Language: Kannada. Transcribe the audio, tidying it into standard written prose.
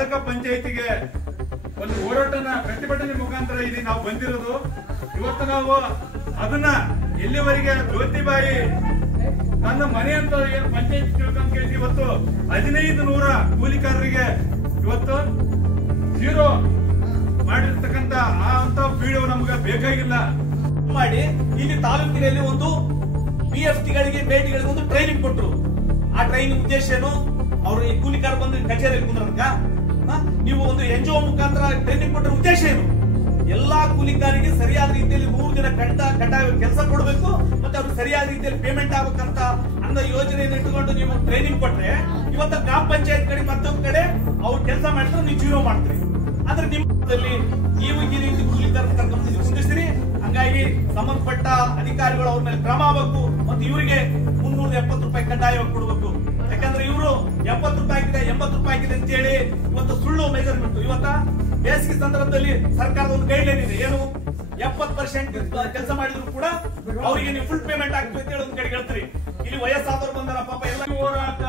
ತಾಲೂಕಾ ಪಂಚಾಯತಿಗೆ ಒಂದು ಹೋರಾಟನ ಪ್ರತಿಭಟನೆ ಮುಖಾಂತರ ಇಲ್ಲಿ ನಾವು ಬಂದಿರೋದು. ಇವತ್ತು ನಾವು ಅದನ್ನ ಎಲ್ಲಿವರೆಗೆ ಜ್ಯೋತಿಬಾಯಿ ನನ್ನ ಮನೆ ಅಂತ ಏನು ಪಂಚಾಯತ್ ತಿಳ್ಕೊಂಡ್ ಕೇಳಿ ಇವತ್ತು 1500 ಕೂಲಿಕಾರರಿಗೆ ಇವತ್ತು ಜೀರೋ ಮಾಡಿರ್ತಕ್ಕಂತ ಆ ಅಂತ ವಿಡಿಯೋ ನಮ್ಗೆ ಬೇಕಾಗಿಲ್ಲ ಮಾಡಿ ಇಲ್ಲಿ ತಾಲೂಕಿನಲ್ಲಿ ಒಂದು PFTಗಳಿಗೆ ಬೇಟಿಗಳಿಗೆ ಒಂದು ಟ್ರೈನಿಂಗ್ ಕೊಟ್ಟರು. ಆ ಟ್ರೈನಿಂಗ್ ಉದ್ದೇಶ ಏನು? ಅವರು ಈ ಕೂಲಿಕಾರ ಬಂದು ಕಚೇರಿಯಲ್ಲಿ ಕುಂದ್ರಕ ನೀವು ಒಂದು NGO ಮುಖಾಂತರ ಟ್ರೈನಿಂಗ್ ಕೊಟ್ಟರೆ ಉದ್ದೇಶ ಏನು? ಎಲ್ಲಾ ಕೂಲಿಕಾರಿಗೆ ಸರಿಯಾದ ರೀತಿಯಲ್ಲಿ 3 ದಿನ ಕಡ್ಡಾಯ ಕೆಲಸ ಕೊಡಬೇಕು ಮತ್ತೆ ಅವ್ರಿಗೆ ಸರಿಯಾದ ರೀತಿಯಲ್ಲಿ ಪೇಮೆಂಟ್ ಆಗ್ಬೇಕಂತ ಅನ್ನೋ ಯೋಜನೆಯನ್ನು ಇಟ್ಟುಕೊಂಡು ನೀವು ಟ್ರೈನಿಂಗ್ ಕೊಟ್ರೆ ಇವತ್ತು ಗ್ರಾಮ ಪಂಚಾಯತ್ ಕಡೆ ಮತ್ತೊಂದು ಕಡೆ ಅವ್ರು ಕೆಲಸ ಮಾಡಿದ್ರೆ ನೀವು ಜೀರೋ ಮಾಡ್ತೀರಿ. ಅಂದ್ರೆ ನಿಮ್ಮಲ್ಲಿ ನೀವು ಈ ರೀತಿ ಕೂಲಿಕಾರ ಕುಂದಿಸ್ತೀರಿ. ಹಂಗಾಗಿ ಸಂಬಂಧಪಟ್ಟ ಅಧಿಕಾರಿಗಳು ಅವ್ರ ಮೇಲೆ ಕ್ರಮ ಆಗಬೇಕು ಮತ್ತು ಇವರಿಗೆ 370 ರೂಪಾಯಿ ಕಡ್ಡಾಯವಾಗಿ ಕೊಡಬೇಕು. ಯಾಕಂದ್ರೆ ಇವರು 70 ರೂಪಾಯಿ ಆಗಿದೆ 80 ರೂಪಾಯಿ ಆಗಿದೆ ಅಂತ ಹೇಳಿ ಇವತ್ತು ಸುಳ್ಳು ಮೆಜರ್ಮೆಂಟ್. ಇವತ್ತ ಬೇಸಿಗೆ ಸಂದರ್ಭದಲ್ಲಿ ಸರ್ಕಾರದ ಒಂದು ಗೈಡ್ಲೈನ್ ಇದೆ, ಏನು 70% ಕೆಲಸ ಮಾಡಿದ್ರು ಕೂಡ ಅವರಿಗೆ ನೀವು ಫುಲ್ ಪೇಮೆಂಟ್ ಆಗ್ಬೇಕು ಅಂತ ಹೇಳಿ ಒಂದ್ ಕಡೆ ಹೇಳ್ತೀರಿ. ಇಲ್ಲಿ ವಯಸ್ಸಾದವ್ರು ಬಂದಾರ ಪಾಪ ಎಲ್ಲ ಹೋರಾಟ